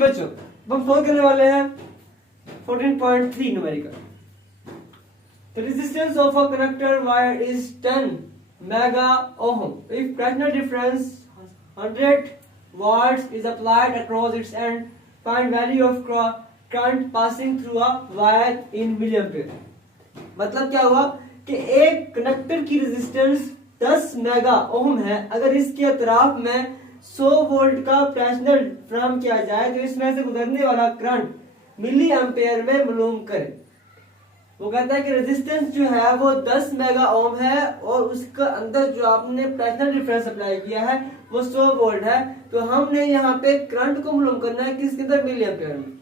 बच्चों हम सोल्व करने वाले हैं 14.3 numerical. The resistance of a conductor wire is 10 mega ohm. If pressure difference 100 watts is applied across its end, find value of current passing through a wire in milliampere. मतलब क्या हुआ कि एक कंडक्टर की resistance 10 mega ohm है। अगर इसके अतराफ में 100 वोल्ट का प्रेशर फ्राहम किया जाए तो इसमें से गुजरने वाला करंट मिली एम्पेयर में मालूम करें। वो कहता है कि रेजिस्टेंस जो है वो 10 मेगा ओम है और उसके अंदर जो आपने प्रेशर डिफरेंस अप्लाई किया है वो 100 वोल्ट है। तो हमने यहाँ पे करंट को मालूम करना है किसके अंदर, मिली एम्पेयर में।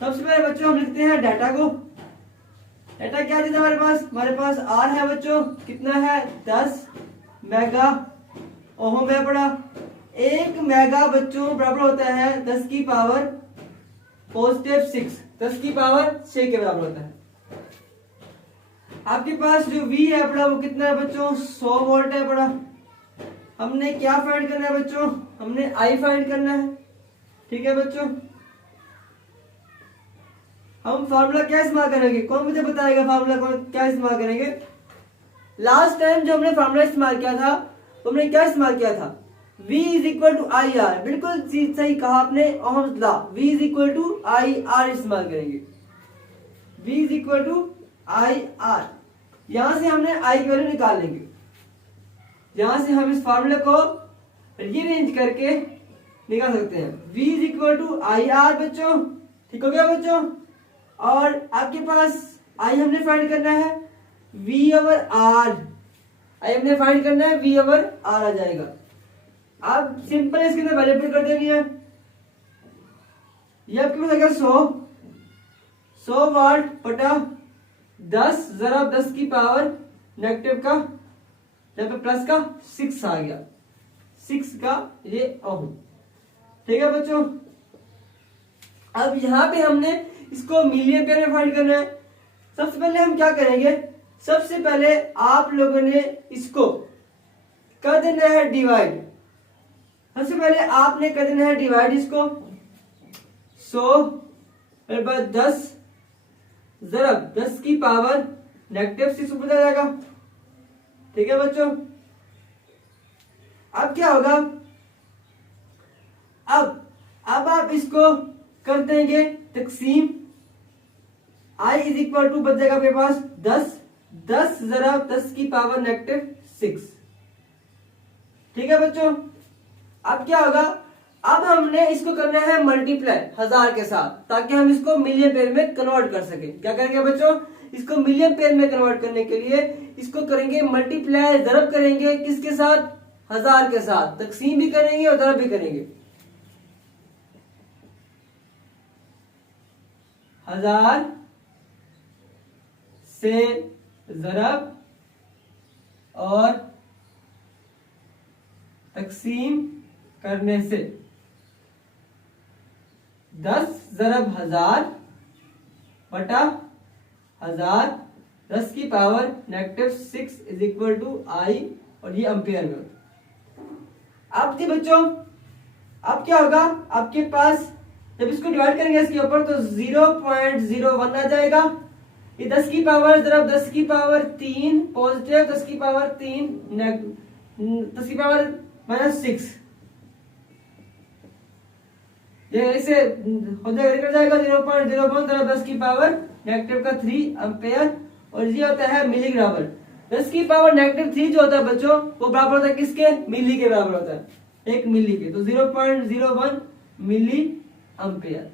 सबसे पहले बच्चों हम लिखते हैं डाटा को। डाटा क्या दिया हमारे पास आर है बच्चों, कितना है 10 मेगा ओम है बड़ा। 1 मेगा बच्चों बराबर होता है 10 की पावर पॉजिटिव 6, 10 की पावर 6 के बराबर होता है। आपके पास जो V है बड़ा वो कितना है बच्चों, 100 वोल्ट है बड़ा। हमने क्या फाइंड करना है बच्चों, हमने I फाइंड करना है। ठीक है बच्चों, हम फार्मूला क्या इस्तेमाल करेंगे, कौन मुझे बताएगा फार्मूला क्या इस्तेमाल करेंगे। लास्ट टाइम जो हमने फार्मूला इस्तेमाल किया था तो हमने क्या इस्तेमाल किया था, V is equal to I R. बिल्कुल सही कहा आपने, Ohm's law, V is equal to I R इस्तेमाल करेंगे। V is equal to I R. यहां से हमने I की वैल्यू निकाल लेंगे। यहां से हम इस फार्मूले को रीअरेंज करके निकाल सकते हैं। V is equal to I R बच्चों, ठीक हो गया बच्चों। और आपके पास I हमने फाइंड करना है V ओवर R, I हमने फाइंड करना है V ओवर R आ जाएगा। आप सिंपल इसके अंदर वैल्यू पुट कर देनी है। ये आपके पास आएगा 100 वाट बटा 10 जरा 10 की पावर नेगेटिव का जब पे प्लस का 6 आ गया, 6 का ये ओम। ठीक है बच्चों, अब यहां पे हमने इसको मिली एम्पियर में फाइंड करना है। सबसे पहले हम क्या करेंगे, सबसे पहले आप लोगों ने इसको कर देना है डिवाइड। सबसे पहले आपने कर देना है डिवाइड इसको 100 बाद 10 जरा 10 की पावर नेगेटिव 6 ऊपर जाएगा। ठीक है बच्चों, अब क्या होगा, अब आप इसको कर देंगे तकसीम। I इज इक्वल टू बच जाएगा मेरे पास 10 जरा 10 की पावर नेगेटिव 6। ठीक है बच्चों, अब क्या होगा, अब हमने इसको करना है मल्टीप्लाई 1000 के साथ ताकि हम इसको मिली एम्पेयर में कन्वर्ट कर सके। क्या करेंगे बच्चों, इसको मिली एम्पेयर में कन्वर्ट करने के लिए इसको करेंगे मल्टीप्लाई, ज़रब करेंगे किसके साथ, 1000 के साथ। तकसीम भी करेंगे और ज़रब भी करेंगे। 1000 से ज़रब और तकसीम करने से 10 ज़रब 1000 बटा 1000 10 की power negative 6 is equal to I, और ये एम्पियर में होता। अब थी बच्चों, अब क्या होगा, आपके पास जब इसको डिवाइड करेंगे इसके ऊपर तो 0.01 आ जाएगा। ये 10 की पावर जरा 10 की पावर 3 पॉजिटिव, 10 की पावर 3 10 की पावर -6, ये ऐसे हो जाएगा 0.01 जरा 10 की पावर नेगेटिव का 3 एम्पेयर, और ये होता है मिली के बराबर। 10 की पावर नेगेटिव 3 जो होता है बच्चों वो बराबर होता है किसके, मिली के बराबर होता है, 1 मिली के। तो 0.01 मिली एम्पेयर।